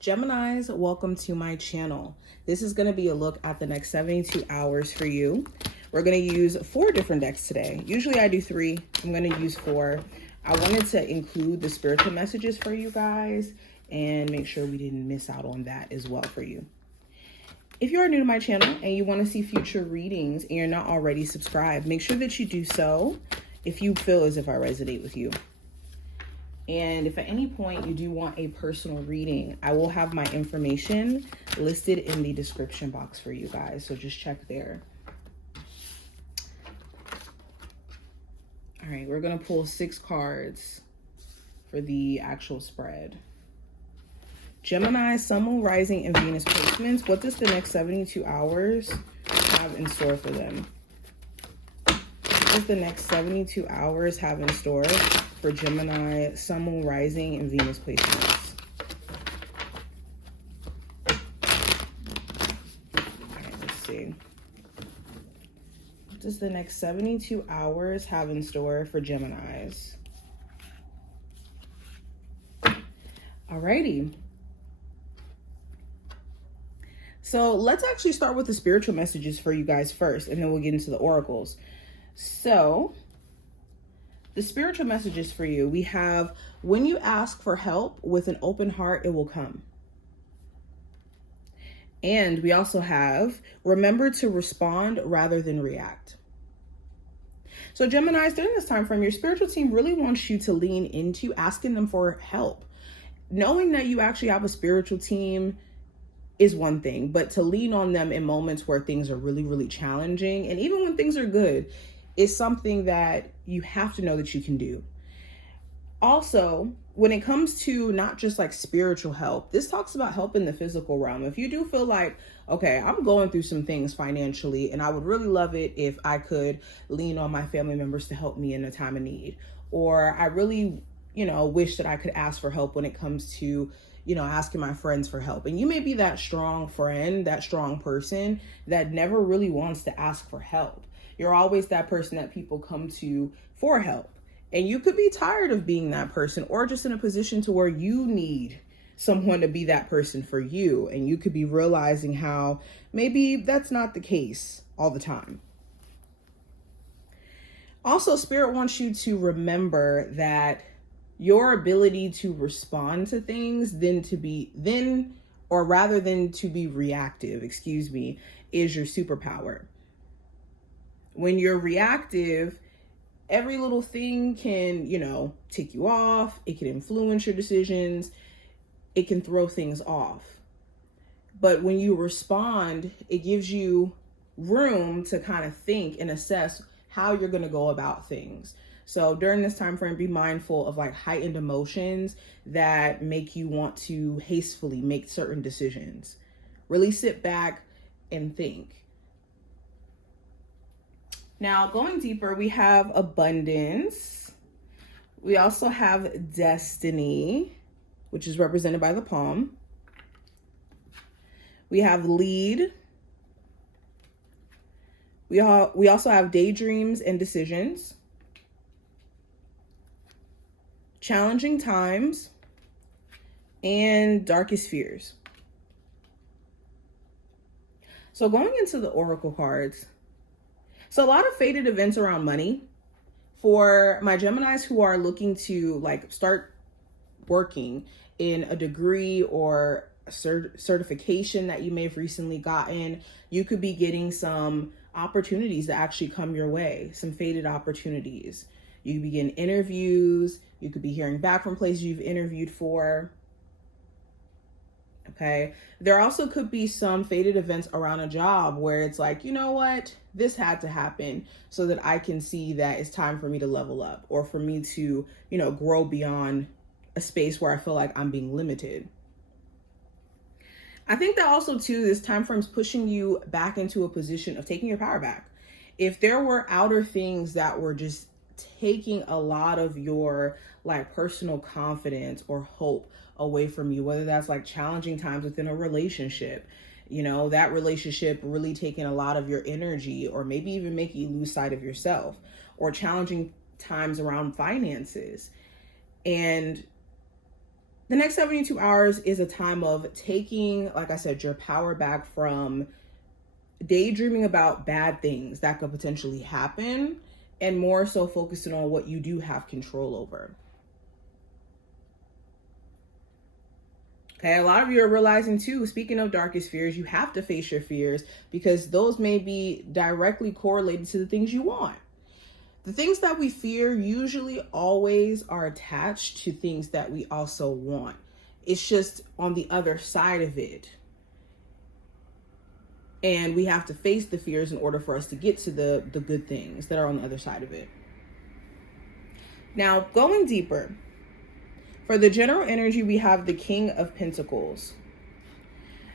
Geminis, welcome to my channel. This is going to be a look at the next 72 hours for you. We're going to use 4 different decks today. Usually I do 3. I'm going to use 4. I wanted to include the spiritual messages for you guys and make sure we didn't miss out on that as well for you. If you are new to my channel and you want to see future readings and you're not already subscribed, make sure that you do so if you feel as if I resonate with you. And if at any point you do want a personal reading, I will have my information listed in the description box for you guys. So just check there. All right, we're going to pull 6 cards for the actual spread. Gemini, Sun, Moon, Rising, and Venus placements. What does the next 72 hours have in store for them? What does the next 72 hours have in store for Gemini, Sun, Moon, Rising, and Venus placements? All right, let's see. What does the next 72 hours have in store for Geminis? Alrighty. So let's actually start with the spiritual messages for you guys first, and then we'll get into the oracles. So the spiritual messages for you, we have, when you ask for help with an open heart, it will come. And we also have, remember to respond rather than react. So Geminis, during this time frame, your spiritual team really wants you to lean into asking them for help. Knowing that you actually have a spiritual team is one thing, but to lean on them in moments where things are really, really challenging, and even when things are good, is something that you have to know that you can do. Also, when it comes to not just like spiritual help, this talks about help in the physical realm. If you do feel like, okay, I'm going through some things financially, and I would really love it if I could lean on my family members to help me in a time of need, or I really, wish that I could ask for help when it comes to asking my friends for help. And you may be that strong friend, that strong person that never really wants to ask for help. You're always that person that people come to for help. And you could be tired of being that person, or just in a position to where you need someone to be that person for you. And you could be realizing how maybe that's not the case all the time. Also, Spirit wants you to remember that your ability to respond to things rather than to be reactive, is your superpower. When you're reactive, every little thing can, tick you off. It can influence your decisions. It can throw things off. But when you respond, it gives you room to kind of think and assess how you're going to go about things. So during this time frame, be mindful of like heightened emotions that make you want to hastily make certain decisions. Really sit back and think. Now, going deeper, we have abundance. We also have destiny, which is represented by the palm. We have lead. We also have daydreams and decisions. Challenging times, and darkest fears. So going into the oracle cards, so a lot of fated events around money for my Geminis who are looking to start working in a degree or a certification that you may have recently gotten. You could be getting some opportunities that actually come your way, some fated opportunities. You could be getting interviews. You could be hearing back from places you've interviewed for. Okay. There also could be some fated events around a job where it's like, you know what? This had to happen so that I can see that it's time for me to level up, or for me to, grow beyond a space where I feel like I'm being limited. I think that also too, this time frame is pushing you back into a position of taking your power back. If there were outer things that were just taking a lot of your personal confidence or hope away from you, whether that's challenging times within a relationship, that relationship really taking a lot of your energy, or maybe even making you lose sight of yourself, or challenging times around finances. And The next 72 hours is a time of taking, like I said, your power back from daydreaming about bad things that could potentially happen and more so focusing on what you do have control over. Okay, a lot of you are realizing too, speaking of darkest fears, you have to face your fears because those may be directly correlated to the things you want. The things that we fear usually always are attached to things that we also want. It's just on the other side of it. And we have to face the fears in order for us to get to the good things that are on the other side of it. Now, going deeper, for the general energy, we have the King of Pentacles.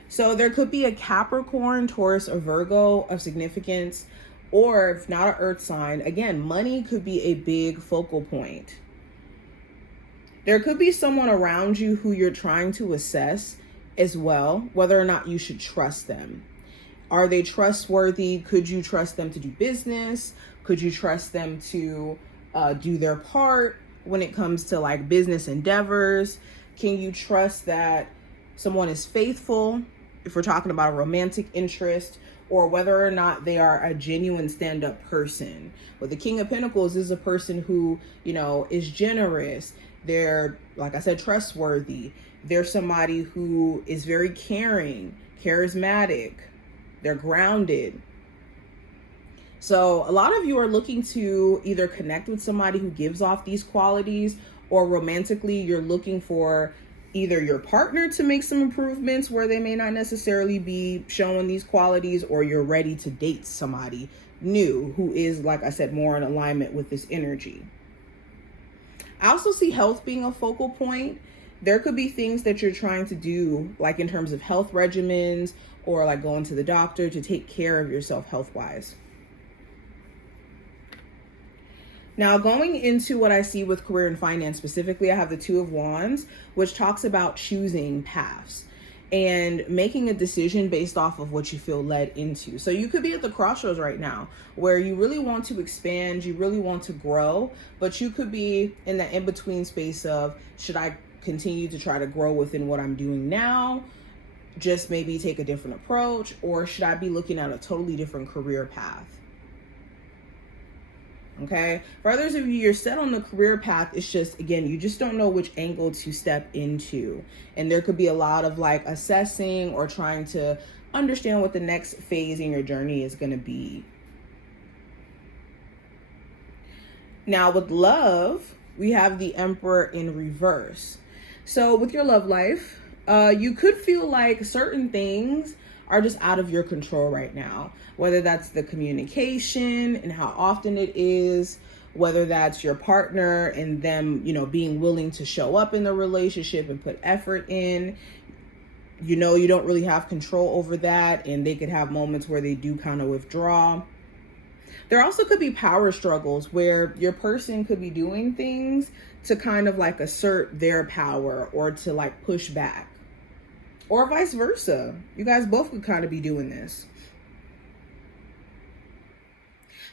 So there could be a Capricorn, Taurus, or Virgo of significance, or if not an earth sign, again, money could be a big focal point. There could be someone around you who you're trying to assess as well, whether or not you should trust them. Are they trustworthy? Could you trust them to do business? Could you trust them to do their part when it comes to like business endeavors? Can you trust that someone is faithful if we're talking about a romantic interest, or whether or not they are a genuine stand-up person? But the King of Pentacles is a person who, is generous. They're, like I said, trustworthy. They're somebody who is very caring, charismatic. They're grounded. So a lot of you are looking to either connect with somebody who gives off these qualities, or romantically, you're looking for either your partner to make some improvements where they may not necessarily be showing these qualities, or you're ready to date somebody new who is, like I said, more in alignment with this energy. I also see health being a focal point. There could be things that you're trying to do, like in terms of health regimens, or like going to the doctor to take care of yourself health-wise. Now, going into what I see with career and finance specifically, I have the Two of Wands, which talks about choosing paths and making a decision based off of what you feel led into. So you could be at the crossroads right now where you really want to expand, you really want to grow, but you could be in the in-between space of, should I continue to try to grow within what I'm doing now, just maybe take a different approach, or should I be looking at a totally different career path? Okay, for others of you, you're set on the career path. It's just, again, you just don't know which angle to step into. And there could be a lot of like assessing or trying to understand what the next phase in your journey is going to be. Now with love, we have the Emperor in reverse. So with your love life, you could feel like certain things are just out of your control right now, whether that's the communication and how often it is, whether that's your partner and them, being willing to show up in the relationship and put effort in. You don't really have control over that, and they could have moments where they do kind of withdraw. There also could be power struggles where your person could be doing things to kind of like assert their power or to like push back. Or vice versa. You guys both could kind of be doing this.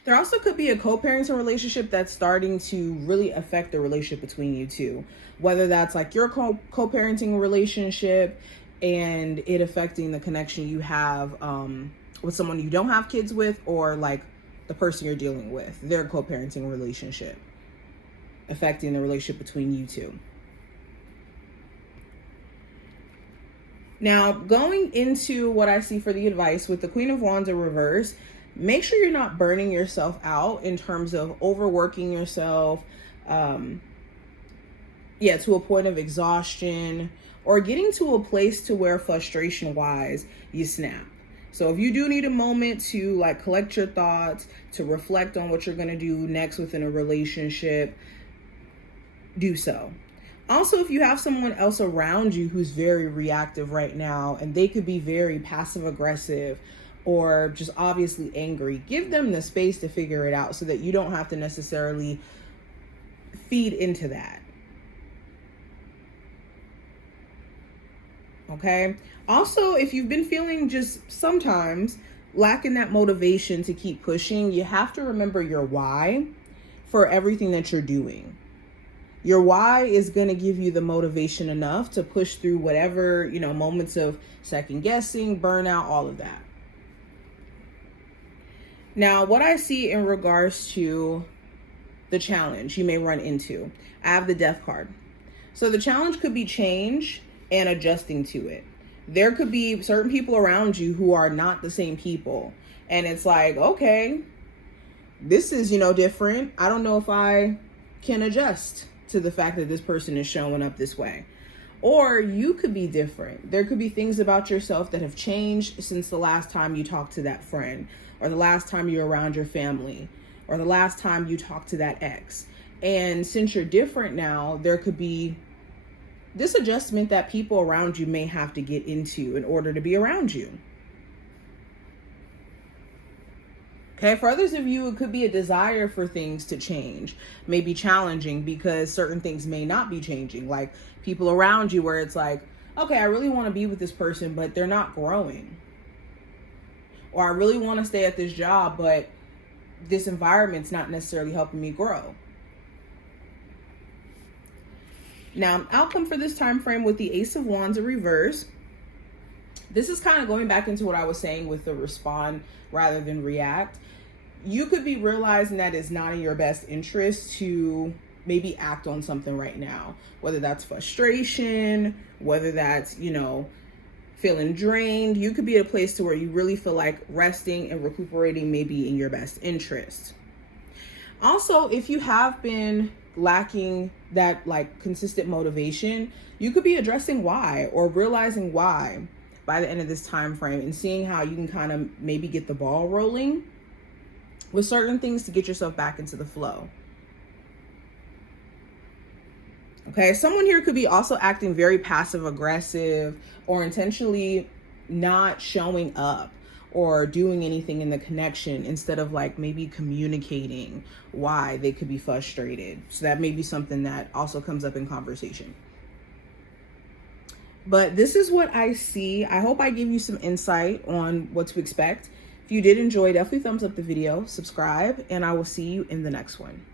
There also could be a co-parenting relationship that's starting to really affect the relationship between you two. Whether that's like your co-parenting relationship and it affecting the connection you have with someone you don't have kids with, or like the person you're dealing with, their co-parenting relationship affecting the relationship between you two. Now, going into what I see for the advice with the Queen of Wands in reverse, make sure you're not burning yourself out in terms of overworking yourself, to a point of exhaustion, or getting to a place to where frustration-wise you snap. So if you do need a moment to like collect your thoughts, to reflect on what you're going to do next within a relationship, do so. Also, if you have someone else around you who's very reactive right now, and they could be very passive aggressive or just obviously angry, give them the space to figure it out so that you don't have to necessarily feed into that. Okay. Also, if you've been feeling just sometimes lacking that motivation to keep pushing, you have to remember your why for everything that you're doing. Your why is going to give you the motivation enough to push through whatever, moments of second guessing, burnout, all of that. Now, what I see in regards to the challenge you may run into, I have the Death card. So the challenge could be change and adjusting to it. There could be certain people around you who are not the same people. And it's like, okay, this is, different. I don't know if I can adjust to the fact that this person is showing up this way. Or you could be different. There could be things about yourself that have changed since the last time you talked to that friend, or the last time you're around your family, or the last time you talked to that ex. And since you're different now, there could be this adjustment that people around you may have to get into in order to be around you. Okay, for others of you, it could be a desire for things to change, may be challenging because certain things may not be changing. Like people around you where it's like, okay, I really want to be with this person, but they're not growing. Or I really want to stay at this job, but this environment's not necessarily helping me grow. Now, outcome for this time frame with the Ace of Wands in reverse. This is kind of going back into what I was saying with the respond rather than react. You could be realizing that it's not in your best interest to maybe act on something right now, whether that's frustration, whether that's, feeling drained. You could be at a place to where you really feel like resting and recuperating may be in your best interest. Also, if you have been lacking that consistent motivation, you could be addressing why or realizing why by the end of this time frame and seeing how you can kind of maybe get the ball rolling with certain things to get yourself back into the flow. Okay, someone here could be also acting very passive aggressive or intentionally not showing up or doing anything in the connection instead of maybe communicating why they could be frustrated. So that may be something that also comes up in conversation. But this is what I see. I hope I give you some insight on what to expect. If you did enjoy, definitely thumbs up the video, subscribe, and I will see you in the next one.